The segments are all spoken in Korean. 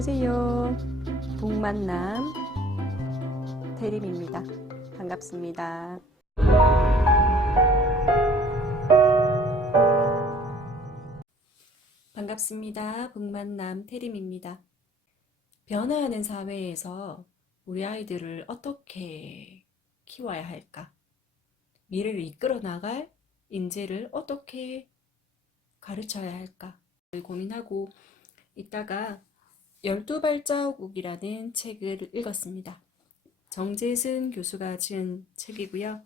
안녕하세요. 북만남 대림입니다. 반갑습니다. 반갑습니다. 북만남 태림입니다. 변화하는 사회에서 우리 아이들을 어떻게 키워야 할까? 미래를 이끌어 나갈 인재를 어떻게 가르쳐야 할까? 고민하고 있다가 12발자국이라는 책을 읽었습니다. 정재승 교수가 지은 책이고요.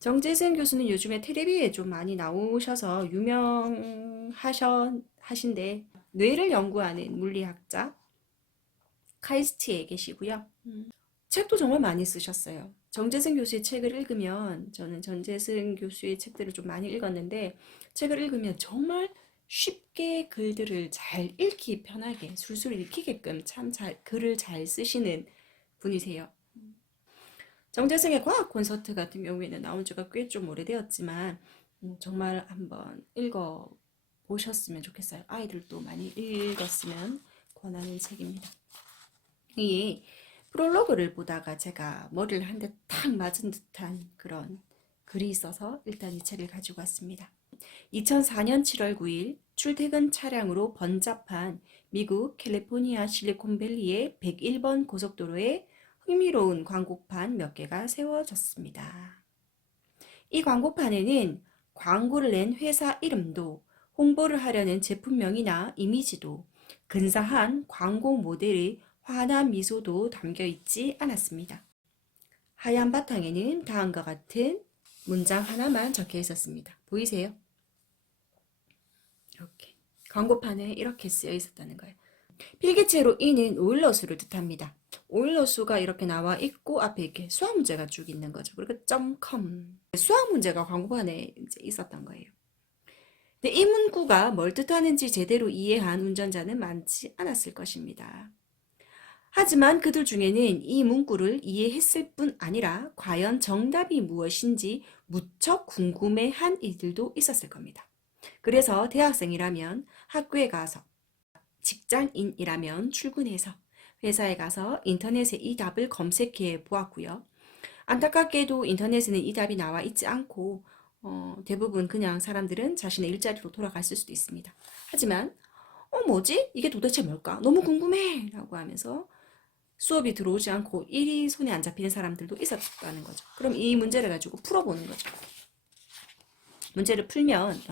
정재승 교수는 요즘에 텔레비에 좀 많이 나오셔서 유명하신데 뇌를 연구하는 물리학자 카이스트에 계시고요. 책도 정말 많이 쓰셨어요. 정재승 교수의 책을 읽으면, 저는 정재승 교수의 책들을 좀 많이 읽었는데, 책을 읽으면 정말 쉽게 글들을 잘 읽기 편하게 술술 읽히게끔 참 잘 글을 잘 쓰시는 분이세요. 정재승의 과학 콘서트 같은 경우에는 나온 지가 꽤 좀 오래되었지만 정말 한번 읽어 보셨으면 좋겠어요. 아이들도 많이 읽었으면 권하는 책입니다. 이 프롤로그를 보다가 제가 머리를 한 대 탁 맞은 듯한 그런 글이 있어서 일단 이 책을 가지고 왔습니다. 2004년 7월 9일 출퇴근 차량으로 번잡한 미국 캘리포니아 실리콘밸리의 101번 고속도로에 흥미로운 광고판 몇 개가 세워졌습니다. 이 광고판에는 광고를 낸 회사 이름도 홍보를 하려는 제품명이나 이미지도 근사한 광고 모델의 환한 미소도 담겨 있지 않았습니다. 하얀 바탕에는 다음과 같은 문장 하나만 적혀 있었습니다. 보이세요? 이렇게 광고판에 이렇게 쓰여 있었다는 거예요. 필기체로 이는 오일러수를 뜻합니다. 오일러수가 이렇게 나와 있고 앞에 이렇게 수학 문제가 쭉 있는 거죠. 그리고 .com 수학 문제가 광고판에 이제 있었던 거예요. 근데 이 문구가 뭘 뜻하는지 제대로 이해한 운전자는 많지 않았을 것입니다. 하지만 그들 중에는 이 문구를 이해했을 뿐 아니라 과연 정답이 무엇인지 무척 궁금해한 이들도 있었을 겁니다. 그래서 대학생이라면 학교에 가서, 직장인이라면 출근해서, 회사에 가서 인터넷에 이 답을 검색해 보았고요. 안타깝게도 인터넷에는 이 답이 나와 있지 않고 대부분 그냥 사람들은 자신의 일자리로 돌아갔을 수도 있습니다. 하지만 뭐지? 이게 도대체 뭘까? 너무 궁금해! 라고 하면서 수업이 들어오지 않고 일이 손에 안 잡히는 사람들도 있었다는 거죠. 그럼 이 문제를 가지고 풀어보는 거죠. 문제를 풀면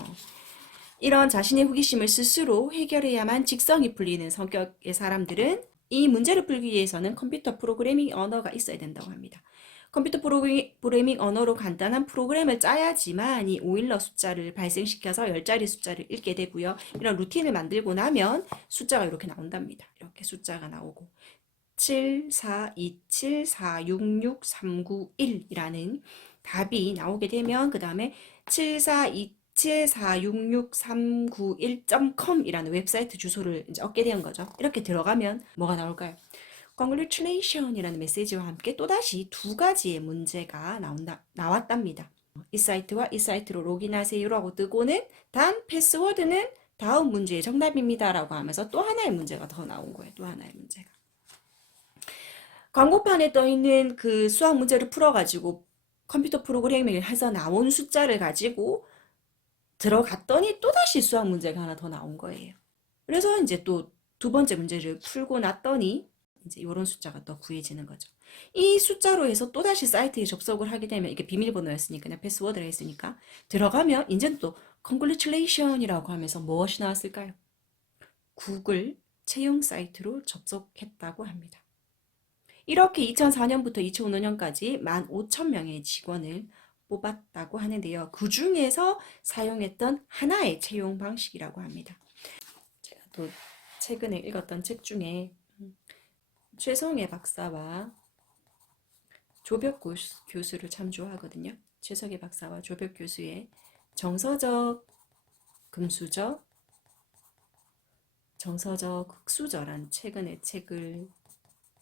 이런 자신의 호기심을 스스로 해결해야만 직성이 풀리는 성격의 사람들은 이 문제를 풀기 위해서는 컴퓨터 프로그래밍 언어가 있어야 된다고 합니다. 컴퓨터 프로그래밍 언어로 간단한 프로그램을 짜야지만 이 오일러 숫자를 발생시켜서 10자리 숫자를 읽게 되고요. 이런 루틴을 만들고 나면 숫자가 이렇게 나온답니다. 이렇게 숫자가 나오고 7, 4, 2, 7, 4, 6, 6, 3, 9, 1이라는 답이 나오게 되면 그 다음에 7, 4, 2, 7, 4, 6, 6, 3, 9, 1.com 이라는 웹사이트 주소를 이제 얻게 되는 거죠. 이렇게 들어가면 뭐가 나올까요? Congratulation이라는 메시지와 함께 또다시 두 가지의 문제가 나왔답니다. 이 사이트와 이 사이트로 로그인하세요라고 뜨고는 단 패스워드는 다음 문제의 정답입니다 라고 하면서 또 하나의 문제가 더 나온 거예요. 또 하나의 문제가. 광고판에 떠있는 그 수학 문제를 풀어가지고 컴퓨터 프로그래밍을 해서 나온 숫자를 가지고 들어갔더니 또다시 수학 문제가 하나 더 나온 거예요. 그래서 이제 또 두 번째 문제를 풀고 났더니 이제 이런 숫자가 더 구해지는 거죠. 이 숫자로 해서 또다시 사이트에 접속을 하게 되면 이게 비밀번호였으니까 패스워드를 했으니까 들어가면 이제는 또 Congratulation이라고 하면서 무엇이 나왔을까요? 구글 채용 사이트로 접속했다고 합니다. 이렇게 2004년부터 2005년까지 15,000명의 직원을 뽑았다고 하는데요. 그 중에서 사용했던 하나의 채용 방식이라고 합니다. 제가 또 최근에 읽었던 책 중에 최성애 박사와 조벽 교수를 참 좋아하거든요. 최성애 박사와 조벽 교수의 정서적 금수저, 정서적 흑수저란 최근의 책을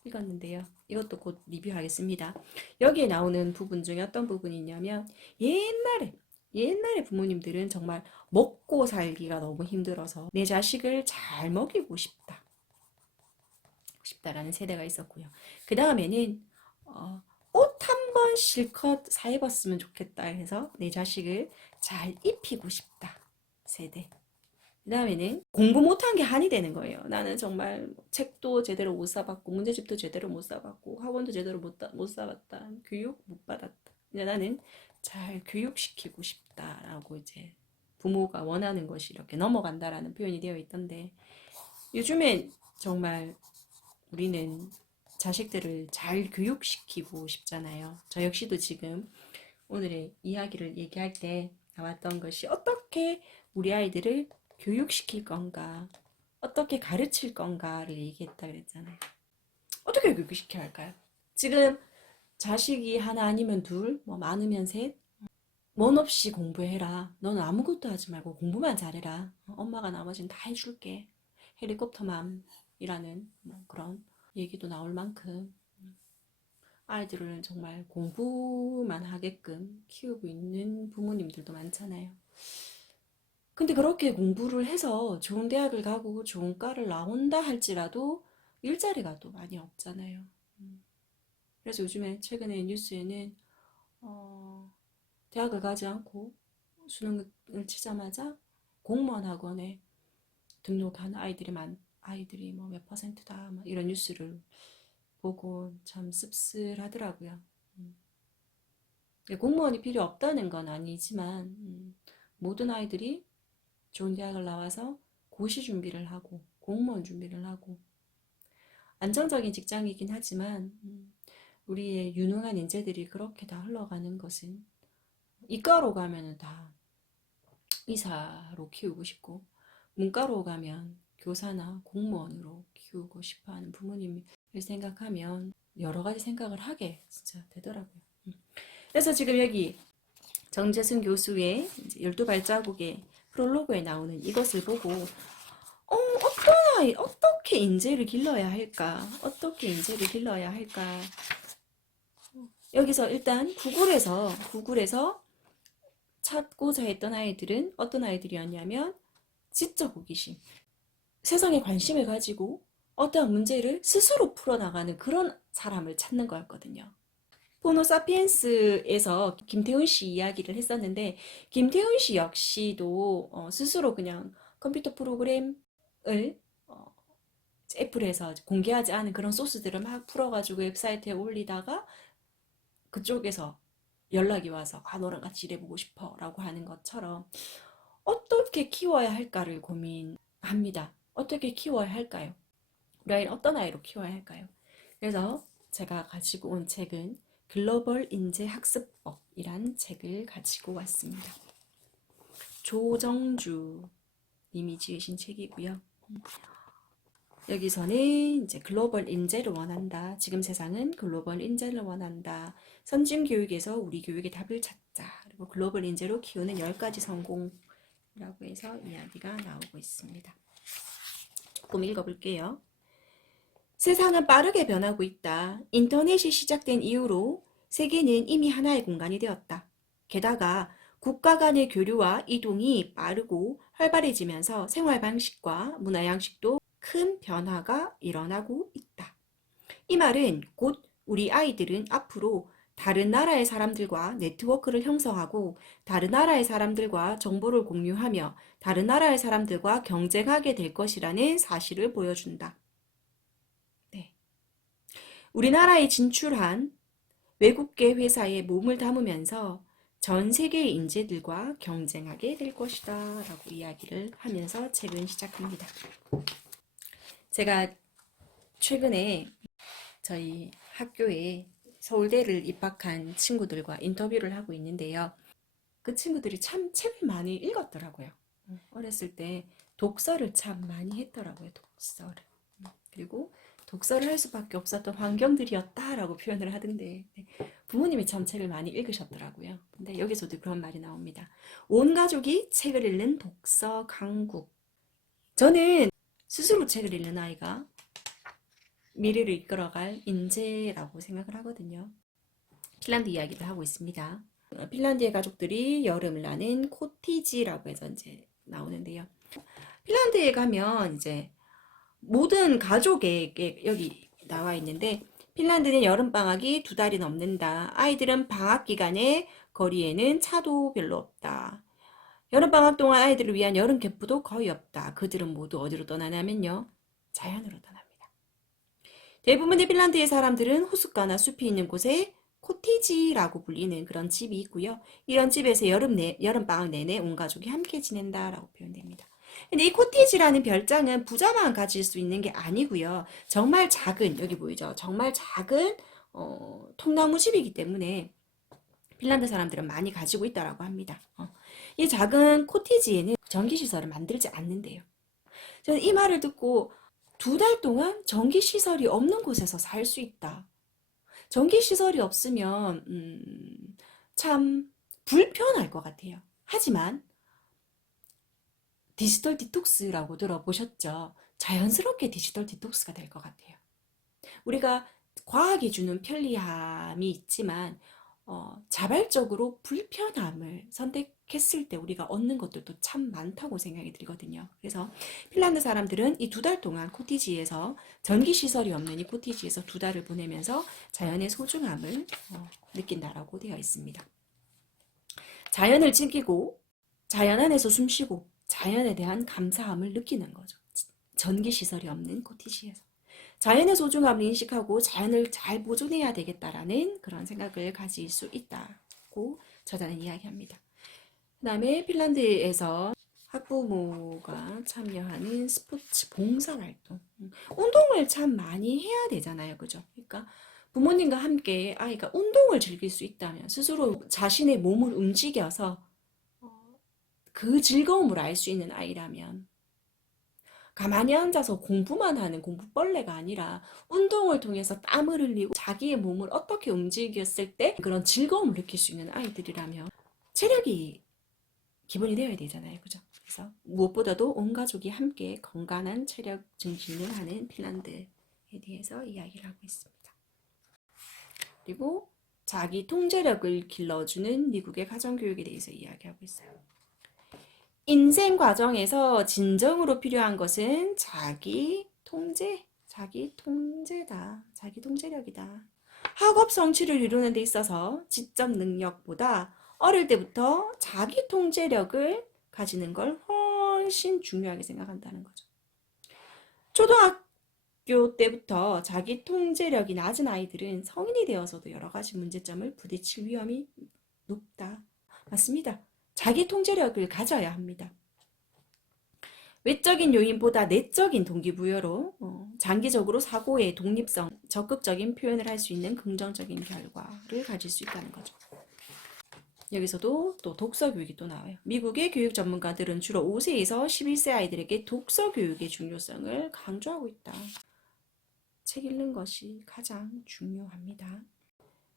읽었는데요. 이것도 곧 리뷰하겠습니다. 여기에 나오는 부분 중에 어떤 부분이 있냐면 옛날에 부모님들은 정말 먹고 살기가 너무 힘들어서 내 자식을 잘 먹이고 싶다. 싶다라는 세대가 있었고요. 그 다음에는 옷 한 번 실컷 사 입었으면 좋겠다 해서 내 자식을 잘 입히고 싶다 세대. 그 다음에는 공부 못한 게 한이 되는 거예요. 나는 정말 책도 제대로 못 사봤고 문제집도 제대로 못 사봤고 학원도 제대로 못 사봤다. 교육 못 받았다. 이제 나는 잘 교육시키고 싶다라고 이제 부모가 원하는 것이 이렇게 넘어간다라는 표현이 되어 있던데 요즘엔 정말 우리는 자식들을 잘 교육시키고 싶잖아요. 저 역시도 지금 오늘의 이야기를 얘기할 때 나왔던 것이 어떻게 우리 아이들을 교육시킬 건가, 어떻게 가르칠 건가를 얘기했다 그랬잖아요. 어떻게 교육시켜야 할까요? 지금 자식이 하나 아니면 둘, 뭐 많으면 셋, 원 없이 공부해라. 너는 아무것도 하지 말고 공부만 잘해라. 엄마가 나머지는 다 해줄게. 헬리콥터맘이라는 뭐 그런 얘기도 나올 만큼 아이들을 정말 공부만 하게끔 키우고 있는 부모님들도 많잖아요. 근데 그렇게 공부를 해서 좋은 대학을 가고 좋은 과를 나온다 할지라도 일자리가 또 많이 없잖아요. 그래서 요즘에 최근에 뉴스에는 대학을 가지 않고 수능을 치자마자 공무원 학원에 등록한 아이들이 뭐 몇 퍼센트다 이런 뉴스를 보고 참 씁쓸하더라고요. 공무원이 필요 없다는 건 아니지만 모든 아이들이 좋은 대학을 나와서 고시 준비를 하고 공무원 준비를 하고 안정적인 직장이긴 하지만 우리의 유능한 인재들이 그렇게 다 흘러가는 것은 이과로 가면은 다 의사로 키우고 싶고 문과로 가면 교사나 공무원으로 키우고 싶어하는 부모님을 생각하면 여러 가지 생각을 하게 진짜 되더라고요. 그래서 지금 여기 정재승 교수의 12발자국의 프롤로그에 나오는 이것을 보고 어떤 아이 어떻게 인재를 길러야 할까? 어떻게 인재를 길러야 할까? 여기서 일단 구글에서 찾고자 했던 아이들은 어떤 아이들이었냐면 지적 호기심, 세상에 관심을 가지고 어떠한 문제를 스스로 풀어나가는 그런 사람을 찾는 거였거든요. 호모사피엔스에서 김태훈 씨 이야기를 했었는데 김태훈 씨 역시도 스스로 그냥 컴퓨터 프로그램을 애플에서 공개하지 않은 그런 소스들을 막 풀어가지고 웹사이트에 올리다가 그쪽에서 연락이 와서 너랑 같이 일해보고 싶어 라고 하는 것처럼 어떻게 키워야 할까를 고민합니다. 어떻게 키워야 할까요? 우리 아이를 어떤 아이로 키워야 할까요? 그래서 제가 가지고 온 책은 글로벌 인재 학습법이란 책을 가지고 왔습니다. 조정주 님이 지으신 책이고요. 여기서는 이제 글로벌 인재를 원한다. 지금 세상은 글로벌 인재를 원한다. 선진 교육에서 우리 교육의 답을 찾자. 그리고 글로벌 인재로 키우는 10가지 성공이라고 해서 이야기가 나오고 있습니다. 조금 읽어볼게요. 세상은 빠르게 변하고 있다. 인터넷이 시작된 이후로 세계는 이미 하나의 공간이 되었다. 게다가 국가 간의 교류와 이동이 빠르고 활발해지면서 생활 방식과 문화 양식도 큰 변화가 일어나고 있다. 이 말은 곧 우리 아이들은 앞으로 다른 나라의 사람들과 네트워크를 형성하고 다른 나라의 사람들과 정보를 공유하며 다른 나라의 사람들과 경쟁하게 될 것이라는 사실을 보여준다. 네. 우리나라에 진출한 외국계 회사에 몸을 담으면서 전 세계의 인재들과 경쟁하게 될 것이다 라고 이야기를 하면서 책은 시작합니다. 제가 최근에 저희 학교에 서울대를 입학한 친구들과 인터뷰를 하고 있는데요. 그 친구들이 참 책을 많이 읽었더라고요. 어렸을 때 독서를 참 많이 했더라고요. 독서를. 그리고 독서를 할 수밖에 없었던 환경들이었다라고 표현을 하던데 부모님이 참 책을 많이 읽으셨더라고요. 근데 여기서도 그런 말이 나옵니다. 온 가족이 책을 읽는 독서 강국. 저는 스스로 책을 읽는 아이가 미래를 이끌어갈 인재라고 생각을 하거든요. 핀란드 이야기를 하고 있습니다. 핀란드의 가족들이 여름을 나는 코티지라고 해서 이제 나오는데요. 핀란드에 가면 이제 모든 가족에게 여기 나와 있는데 핀란드는 여름방학이 2달이 넘는다. 아이들은 방학 기간에 거리에는 차도 별로 없다. 여름방학 동안 아이들을 위한 여름 캠프도 거의 없다. 그들은 모두 어디로 떠나냐면요. 자연으로 떠납니다. 대부분의 핀란드의 사람들은 호숫가나 숲이 있는 곳에 코티지라고 불리는 그런 집이 있고요. 이런 집에서 여름방학 내내 온 가족이 함께 지낸다라고 표현됩니다. 근데 이 코티지라는 별장은 부자만 가질 수 있는 게 아니고요. 정말 작은, 여기 보이죠? 정말 작은 통나무 집이기 때문에 핀란드 사람들은 많이 가지고 있다라고 합니다. 이 작은 코티지에는 전기시설을 만들지 않는데요. 저는 이 말을 듣고 2달 동안 전기시설이 없는 곳에서 살 수 있다. 전기시설이 없으면 참 불편할 것 같아요. 하지만 디지털 디톡스라고 들어보셨죠? 자연스럽게 디지털 디톡스가 될 것 같아요. 우리가 과학이 주는 편리함이 있지만 자발적으로 불편함을 선택했을 때 우리가 얻는 것들도 참 많다고 생각이 들거든요. 그래서 핀란드 사람들은 이 2달 동안 코티지에서 전기시설이 없는 이 코티지에서 2달을 보내면서 자연의 소중함을 느낀다라고 되어 있습니다. 자연을 즐기고 자연 안에서 숨쉬고 자연에 대한 감사함을 느끼는 거죠. 전기시설이 없는 코티지에서. 자연의 소중함을 인식하고 자연을 잘 보존해야 되겠다라는 그런 생각을 가질 수 있다고 저자는 이야기합니다. 그 다음에 핀란드에서 학부모가 참여하는 스포츠 봉사활동. 운동을 참 많이 해야 되잖아요. 그죠? 그러니까 부모님과 함께 아이가 운동을 즐길 수 있다면 스스로 자신의 몸을 움직여서 그 즐거움을 알 수 있는 아이라면 가만히 앉아서 공부만 하는 공부벌레가 아니라 운동을 통해서 땀을 흘리고 자기의 몸을 어떻게 움직였을 때 그런 즐거움을 느낄 수 있는 아이들이라면 체력이 기본이 되어야 되잖아요. 그죠? 그래서 무엇보다도 온 가족이 함께 건강한 체력 증진을 하는 핀란드에 대해서 이야기를 하고 있습니다. 그리고 자기 통제력을 길러주는 미국의 가정교육에 대해서 이야기하고 있어요. 인생 과정에서 진정으로 필요한 것은 자기 통제다. 자기 통제력이다. 학업 성취를 이루는 데 있어서 지적 능력보다 어릴 때부터 자기 통제력을 가지는 걸 훨씬 중요하게 생각한다는 거죠. 초등학교 때부터 자기 통제력이 낮은 아이들은 성인이 되어서도 여러 가지 문제점을 부딪힐 위험이 높다. 맞습니다. 자기 통제력을 가져야 합니다. 외적인 요인보다 내적인 동기부여로 장기적으로 사고의 독립성, 적극적인 표현을 할 수 있는 긍정적인 결과를 가질 수 있다는 거죠. 여기서도 또 독서 교육이 또 나와요. 미국의 교육 전문가들은 주로 5세에서 11세 아이들에게 독서 교육의 중요성을 강조하고 있다. 책 읽는 것이 가장 중요합니다.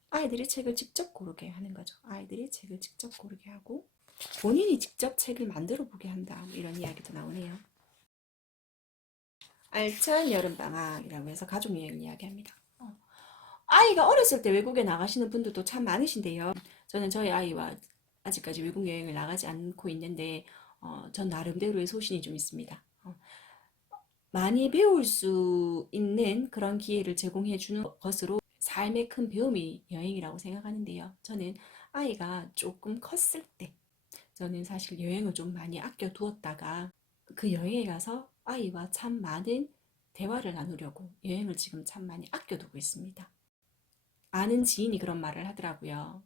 아이들이 책을 직접 고르게 하는 거죠. 아이들이 책을 직접 고르게 하고 본인이 직접 책을 만들어 보게 한다. 이런 이야기도 나오네요. 알찬 여름방학이라고 해서 가족여행을 이야기합니다. 아이가 어렸을 때 외국에 나가시는 분들도 참 많으신데요. 저는 저희 아이와 아직까지 외국 여행을 나가지 않고 있는데 전 나름대로의 소신이 좀 있습니다. 많이 배울 수 있는 그런 기회를 제공해 주는 것으로 삶의 큰 배움이 여행이라고 생각하는데요. 저는 아이가 조금 컸을 때 저는 사실 여행을 좀 많이 아껴 두었다가 그 여행에 가서 아이와 참 많은 대화를 나누려고 여행을 지금 참 많이 아껴두고 있습니다. 아는 지인이 그런 말을 하더라고요.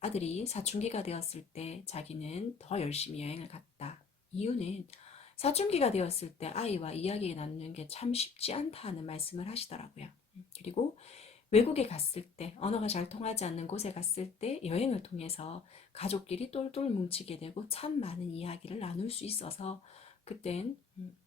아들이 사춘기가 되었을 때 자기는 더 열심히 여행을 갔다. 이유는 사춘기가 되었을 때 아이와 이야기 나누는 게 참 쉽지 않다는 말씀을 하시더라고요. 그리고 외국에 갔을 때, 언어가 잘 통하지 않는 곳에 갔을 때 여행을 통해서 가족끼리 똘똘 뭉치게 되고 참 많은 이야기를 나눌 수 있어서 그땐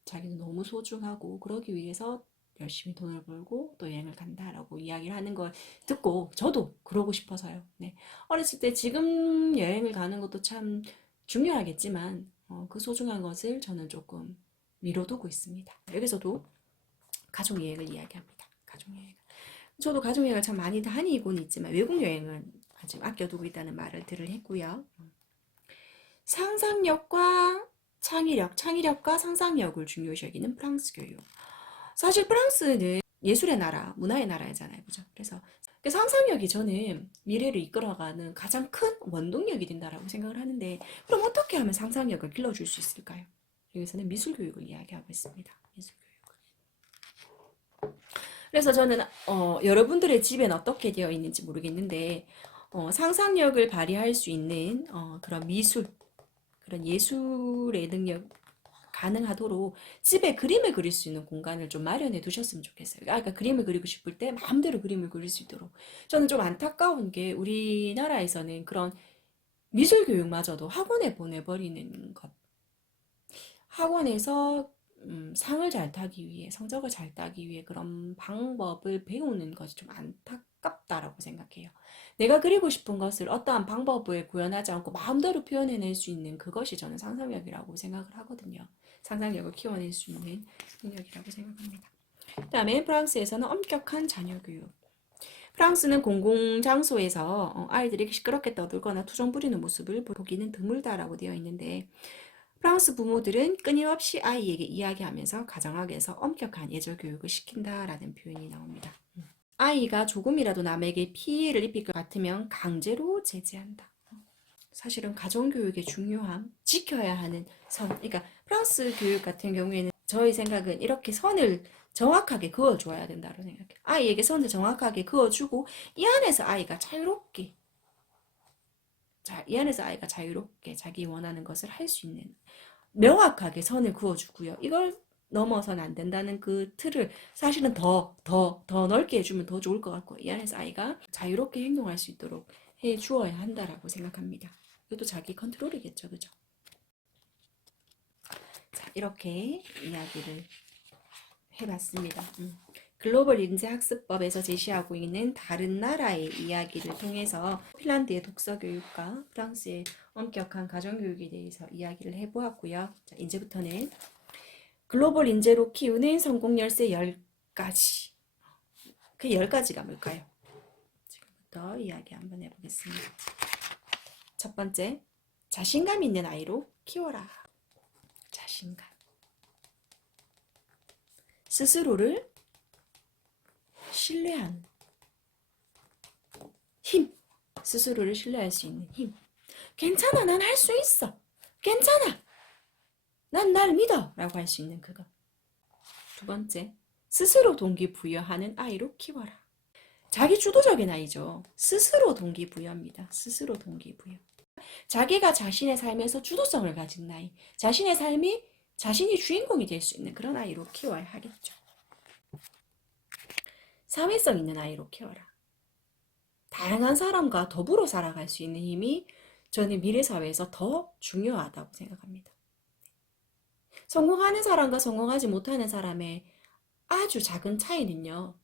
자기는 너무 소중하고 그러기 위해서 열심히 돈을 벌고 또 여행을 간다라고 이야기를 하는 걸 듣고 저도 그러고 싶어서요. 네. 어렸을 때 지금 여행을 가는 것도 참 중요하겠지만 그 소중한 것을 저는 조금 미뤄두고 있습니다. 여기서도 가족여행을 이야기합니다. 가족여행. 저도 가족여행을 참 많이 다니고는 있지만 외국 여행은 아직 아껴두고 있다는 말을 들을 했고요. 상상력과 창의력과 상상력을 중요시 여기는 프랑스 교육. 사실 프랑스는 예술의 나라, 문화의 나라잖아요. 그죠? 그래서 그 상상력이 저는 미래를 이끌어가는 가장 큰 원동력이 된다라고 생각을 하는데, 그럼 어떻게 하면 상상력을 길러줄 수 있을까요? 여기서는 미술 교육을 이야기하고 있습니다. 미술 교육. 그래서 저는 여러분들의 집엔 어떻게 되어 있는지 모르겠는데, 상상력을 발휘할 수 있는 그런 미술, 그런 예술의 능력 가능하도록 집에 그림을 그릴 수 있는 공간을 좀 마련해 두셨으면 좋겠어요. 그러니까 그림을 그리고 싶을 때 마음대로 그림을 그릴 수 있도록. 저는 좀 안타까운 게 우리나라에서는 그런 미술 교육마저도 학원에 보내버리는 것. 학원에서 상을 잘 타기 위해, 성적을 잘 따기 위해 그런 방법을 배우는 것이 좀 안타깝다라고 생각해요. 내가 그리고 싶은 것을 어떠한 방법을 구현하지 않고 마음대로 표현해낼 수 있는 그것이 저는 상상력이라고 생각을 하거든요. 상상력을 키워낼 수 있는 능력이라고 생각합니다. 그 다음에 프랑스에서는 엄격한 자녀교육. 프랑스는 공공장소에서 아이들이 시끄럽게 떠들거나 투정 부리는 모습을 보기는 드물다라고 되어 있는데, 프랑스 부모들은 끊임없이 아이에게 이야기하면서 가정학에서 엄격한 예절 교육을 시킨다라는 표현이 나옵니다. 아이가 조금이라도 남에게 피해를 입힐 것 같으면 강제로 제재한다. 사실은 가정교육의 중요함, 지켜야 하는 선. 그러니까 프랑스 교육 같은 경우에는 저희 생각은 이렇게 선을 정확하게 그어줘야 된다고 생각해요. 아이에게 선을 정확하게 그어주고 이 안에서 아이가 자유롭게, 이 안에서 아이가 자유롭게 자기 원하는 것을 할 수 있는, 명확하게 선을 그어주고요. 이걸 넘어서는 안 된다는 그 틀을 사실은 더 넓게 해주면 더 좋을 것 같고, 이 안에서 아이가 자유롭게 행동할 수 있도록 해 주어야 한다라고 생각합니다. 이것도 자기 컨트롤이겠죠, 그죠? 자, 이렇게 이야기를 해봤습니다. 글로벌 인재학습법에서 제시하고 있는 다른 나라의 이야기를 통해서 핀란드의 독서교육과 프랑스의 엄격한 가정교육에 대해서 이야기를 해보았고요. 자, 이제부터는 글로벌 인재로 키우는 성공 열쇠 10가지. 그 10가지가 뭘까요? 지금부터 이야기 한번 해보겠습니다. 첫 번째, 자신감 있는 아이로 키워라. 자신감. 스스로를 신뢰하는 힘. 스스로를 신뢰할 수 있는 힘. 괜찮아, 난 할 수 있어. 괜찮아, 난 날 믿어. 라고 할 수 있는 그것. 두 번째, 스스로 동기부여하는 아이로 키워라. 자기 주도적인 아이죠. 스스로 동기부여입니다. 스스로 동기부여. 자기가 자신의 삶에서 주도성을 가진 아이, 자신의 삶이 자신이 주인공이 될 수 있는 그런 아이로 키워야 하겠죠. 사회성 있는 아이로 키워라. 다양한 사람과 더불어 살아갈 수 있는 힘이 저는 미래 사회에서 더 중요하다고 생각합니다. 성공하는 사람과 성공하지 못하는 사람의 아주 작은 차이는요,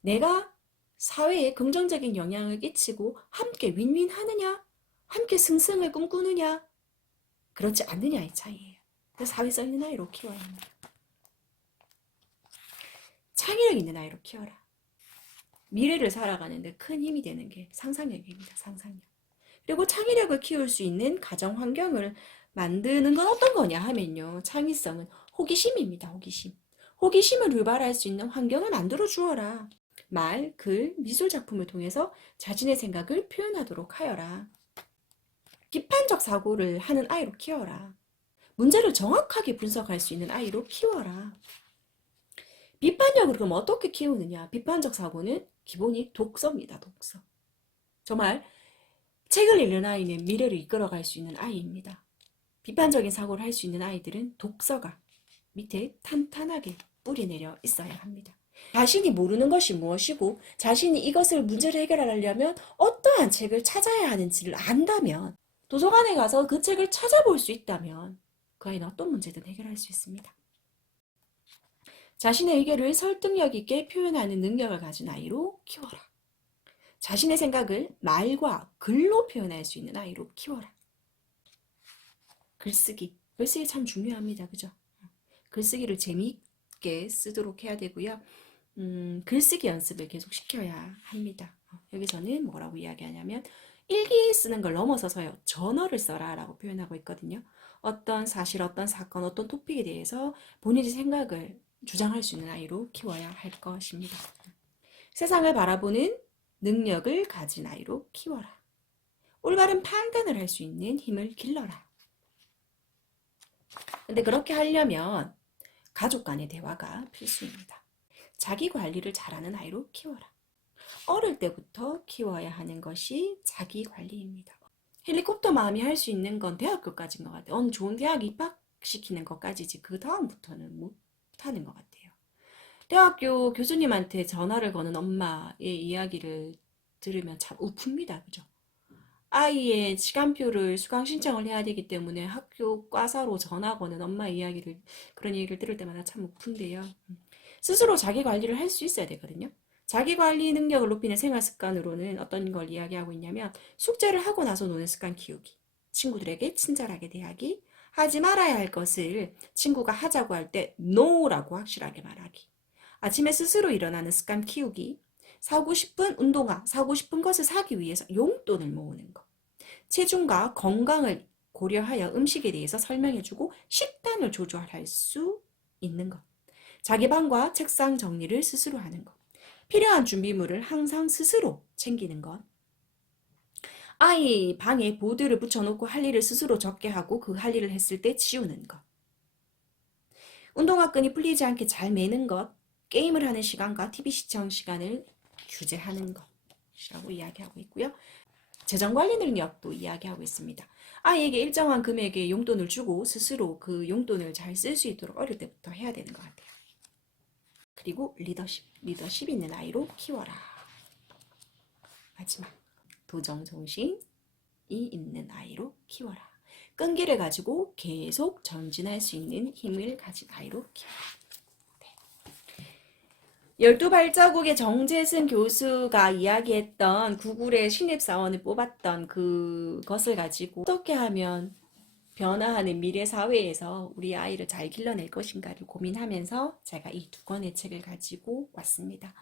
내가 사회에 긍정적인 영향을 끼치고 함께 윈윈하느냐, 함께 승승을 꿈꾸느냐, 그렇지 않느냐의 차이예요. 그래서 사회성 있는 아이로 키워야 합니다. 창의력 있는 아이로 키워라. 미래를 살아가는데 큰 힘이 되는 게 상상력입니다. 상상력. 그리고 창의력을 키울 수 있는 가정 환경을 만드는 건 어떤 거냐 하면요, 창의성은 호기심입니다. 호기심. 호기심을 유발할 수 있는 환경을 만들어 주어라. 말, 글, 미술 작품을 통해서 자신의 생각을 표현하도록 하여라. 비판적 사고를 하는 아이로 키워라. 문제를 정확하게 분석할 수 있는 아이로 키워라. 비판력을 그럼 어떻게 키우느냐? 비판적 사고는 기본이 독서입니다. 독서. 정말 책을 읽는 아이는 미래를 이끌어갈 수 있는 아이입니다. 비판적인 사고를 할 수 있는 아이들은 독서가 밑에 탄탄하게 뿌리내려 있어야 합니다. 자신이 모르는 것이 무엇이고 자신이 이것을 문제를 해결하려면 어떠한 책을 찾아야 하는지를 안다면, 도서관에 가서 그 책을 찾아볼 수 있다면 그 아이는 어떤 문제든 해결할 수 있습니다. 자신의 의견을 설득력 있게 표현하는 능력을 가진 아이로 키워라. 자신의 생각을 말과 글로 표현할 수 있는 아이로 키워라. 글쓰기. 글쓰기 참 중요합니다. 그죠? 글쓰기를 재미있게 쓰도록 해야 되고요. 글쓰기 연습을 계속 시켜야 합니다. 여기서는 뭐라고 이야기하냐면 일기 쓰는 걸 넘어서서요, 저널을 써라 라고 표현하고 있거든요. 어떤 사실, 어떤 사건, 어떤 토픽에 대해서 본인의 생각을 주장할 수 있는 아이로 키워야 할 것입니다. 세상을 바라보는 능력을 가진 아이로 키워라. 올바른 판단을 할 수 있는 힘을 길러라. 근데 그렇게 하려면 가족 간의 대화가 필수입니다. 자기 관리를 잘하는 아이로 키워라. 어릴 때부터 키워야 하는 것이 자기 관리입니다. 헬리콥터 마음이 할 수 있는 건 대학교까지인 것 같아요. 어느 좋은 대학 입학시키는 것까지지 그 다음부터는 못하는 것 같아요. 대학교 교수님한테 전화를 거는 엄마의 이야기를 들으면 참 우픕니다. 그죠? 아이의 시간표를 수강 신청을 해야 되기 때문에 학교 과사로 전화 거는 엄마 이야기를 그런 얘기를 들을 때마다 참 우픈데요. 스스로 자기 관리를 할 수 있어야 되거든요. 자기 관리 능력을 높이는 생활 습관으로는 어떤 걸 이야기하고 있냐면 숙제를 하고 나서 노는 습관 키우기, 친구들에게 친절하게 대하기, 하지 말아야 할 것을 친구가 하자고 할 때 NO라고 확실하게 말하기, 아침에 스스로 일어나는 습관 키우기, 사고 싶은 운동화, 사고 싶은 것을 사기 위해서 용돈을 모으는 것, 체중과 건강을 고려하여 음식에 대해서 설명해주고 식단을 조절할 수 있는 것, 자기 방과 책상 정리를 스스로 하는 것, 필요한 준비물을 항상 스스로 챙기는 것, 아이 방에 보드를 붙여놓고 할 일을 스스로 적게 하고 그 할 일을 했을 때 치우는 것, 운동화 끈이 풀리지 않게 잘 매는 것, 게임을 하는 시간과 TV 시청 시간을 규제하는 것이라고 이야기하고 있고요. 재정관리 능력도 이야기하고 있습니다. 아이에게 일정한 금액의 용돈을 주고 스스로 그 용돈을 잘 쓸 수 있도록 어릴 때부터 해야 되는 것 같아요. 그리고 리더십 있는 아이로 키워라. 마지막, 도정정신이 있는 아이로 키워라. 끈기를 가지고 계속 전진할 수 있는 힘을 가진 아이로 키워라. 12발자국의 정재승 교수가 이야기했던 구글의 신입사원을 뽑았던 그것을 가지고 어떻게 하면 변화하는 미래 사회에서 우리 아이를 잘 길러낼 것인가를 고민하면서 제가 이 두 권의 책을 가지고 왔습니다.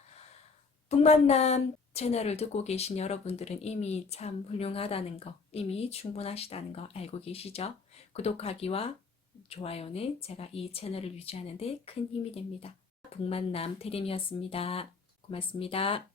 북만남 채널을 듣고 계신 여러분들은 이미 참 훌륭하다는 거, 이미 충분하시다는 거 알고 계시죠? 구독하기와 좋아요는 제가 이 채널을 유지하는 데 큰 힘이 됩니다. 북만남 태림이었습니다. 고맙습니다.